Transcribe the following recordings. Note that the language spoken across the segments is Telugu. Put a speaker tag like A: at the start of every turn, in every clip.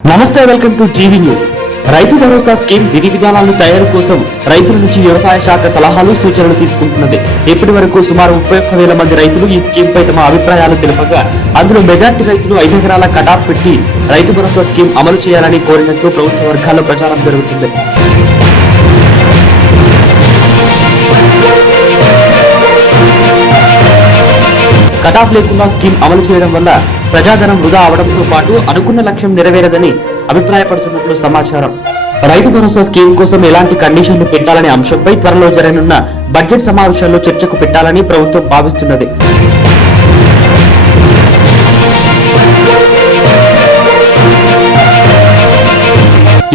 A: నమస్తే welcome to GV news. Rythu Bharosa scheme విధి విధానాలను తయారు కోసం రైతుల నుంచి వ్యవసాయ శాఖ సలహాలు సూచనలు తీసుకుంటున్నది. ఇప్పటి వరకు సుమారు ముప్పై ఒక్క వేల మంది రైతులు ఈ స్కీమ్ పై తమ అభిప్రాయాలు తెలుపగా అందులో మెజార్టీ రైతులు ఐదు ఎకరాల కటాఫ్ పెట్టి రైతు భరోసా స్కీమ్ అమలు చేయాలని కోరినట్లు ప్రభుత్వ వర్గాల్లో ప్రచారం జరుగుతుంది. కటాఫ్ లేకుండా స్కీమ్ అమలు చేయడం వల్ల ప్రజాధనం వృధా అవడంతో పాటు అనుకున్న లక్ష్యం నెరవేరదని అభిప్రాయపడుతున్నట్లు సమాచారం. రైతు భరోసా స్కీమ్ కోసం ఎలాంటి కండిషన్లు పెట్టాలనే అంశంపై త్వరలో జరగనున్న బడ్జెట్ సమావేశాల్లో చర్చకు పెట్టాలని ప్రభుత్వం భావిస్తున్నది.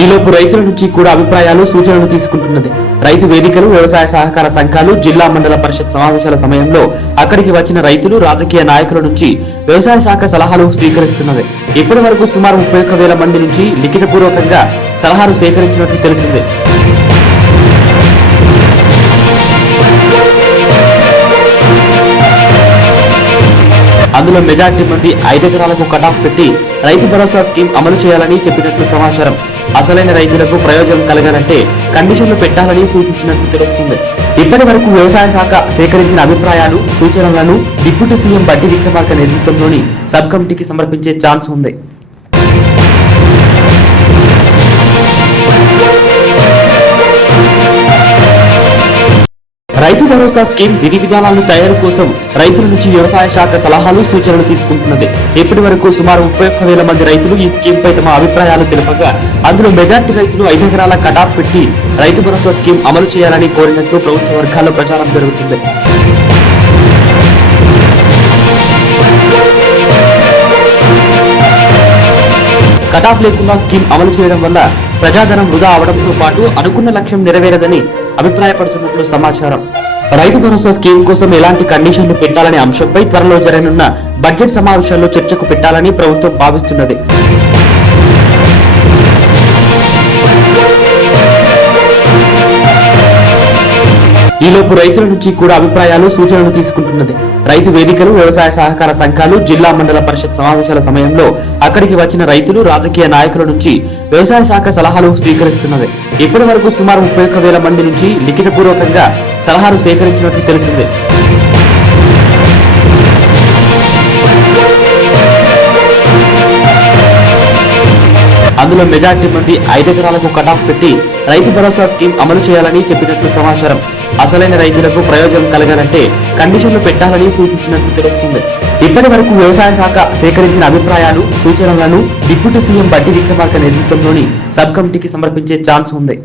A: ఈలోపు రైతుల నుంచి కూడా అభిప్రాయాలు సూచనలు తీసుకుంటున్నది. రైతు వేదికలు వ్యవసాయ సహకార సంఘాలు జిల్లా మండల పరిషత్ సమావేశాల సమయంలో అక్కడికి వచ్చిన రైతులు రాజకీయ నాయకుల నుంచి వ్యవసాయ శాఖ సలహాలు స్వీకరిస్తున్నది. ఇప్పటి వరకు సుమారు ముప్పై ఒక్క వేల మంది నుంచి లిఖితపూర్వకంగా సలహాలు సేకరించినట్లు తెలిసింది. అందులో మెజార్టీ మంది ఐదెకరాలకు కటాఫ్ పెట్టి రైతు భరోసా స్కీమ్ అమలు చేయాలని చెప్పినట్లు సమాచారం. అసలైన రైతులకు ప్రయోజనం కలగాలంటే కండిషన్లు పెట్టాలని సూచించినట్లు తెలుస్తుంది. ఇప్పటి వరకు వ్యవసాయ శాఖ సేకరించిన అభిప్రాయాలు సూచనలను డిప్యూటీ సీఎం బట్టి విక్రమార్క నేతృత్వంలోని సబ్ కమిటీకి సమర్పించే ఛాన్స్ ఉంది. రైతు భరోసా స్కీమ్ విధి విధానాలను తయారు కోసం రైతుల నుంచి వ్యవసాయ శాఖ సలహాలు సూచనలు తీసుకుంటున్నది. ఇప్పటి వరకు సుమారు ముప్పై ఒక్క వేల మంది రైతులు ఈ స్కీమ్ పై తమ అభిప్రాయాలు తెలపగా అందులో మెజార్టీ రైతులు ఐదు ఎకరాల కటాఫ్ పెట్టి రైతు భరోసా స్కీమ్ అమలు చేయాలని కోరినట్లు ప్రభుత్వ వర్గాల్లో ప్రచారం జరుగుతుంది. కటాఫ్ లేకుండా స్కీమ్ అమలు చేయడం వల్ల ప్రజాధనం వృధా అవడంతో పాటు అనుకున్న లక్ష్యం నెరవేరదని అభిప్రాయపడుతున్నట్లు సమాచారం. రైతు భరోసా స్కీమ్ కోసం ఎలాంటి కండిషన్లు పెట్టాలనే అంశంపై త్వరలో జరగనున్న బడ్జెట్ సమావేశాల్లో చర్చకు పెట్టాలని ప్రభుత్వం భావిస్తున్నది. ఈలోపు రైతుల నుంచి కూడా అభిప్రాయాలు సూచనలు తీసుకుంటున్నది. రైతు వేదికలు వ్యవసాయ సహకార సంఘాలు జిల్లా మండల పరిషత్ సమావేశాల సమయంలో అక్కడికి వచ్చిన రైతులు రాజకీయ నాయకుల నుంచి వ్యవసాయ శాఖ సలహాలు స్వీకరిస్తున్నది. ఇప్పటి వరకు సుమారు ముప్పై ఒక్క వేల మంది నుంచి లిఖితపూర్వకంగా సలహాలు సేకరించినట్లు తెలిసిందే. అందులో మెజార్టీ మంది ఐదెకరాలకు కటాఫ్ పెట్టి రైతు భరోసా స్కీమ్ అమలు చేయాలని చెప్పినట్లు సమాచారం. అసలైన రైతులకు ప్రయోజనం కలగాలంటే కండిషన్లు పెట్టాలని సూచించినట్లు తెలుస్తుంది. ఇప్పటి వరకు వ్యవసాయ శాఖ సేకరించిన అభిప్రాయాలు సూచనలను డిప్యూటీ సీఎం బట్టి విక్రమార్క నేతృత్వంలోని సబ్ కమిటీకి సమర్పించే ఛాన్స్ ఉంది.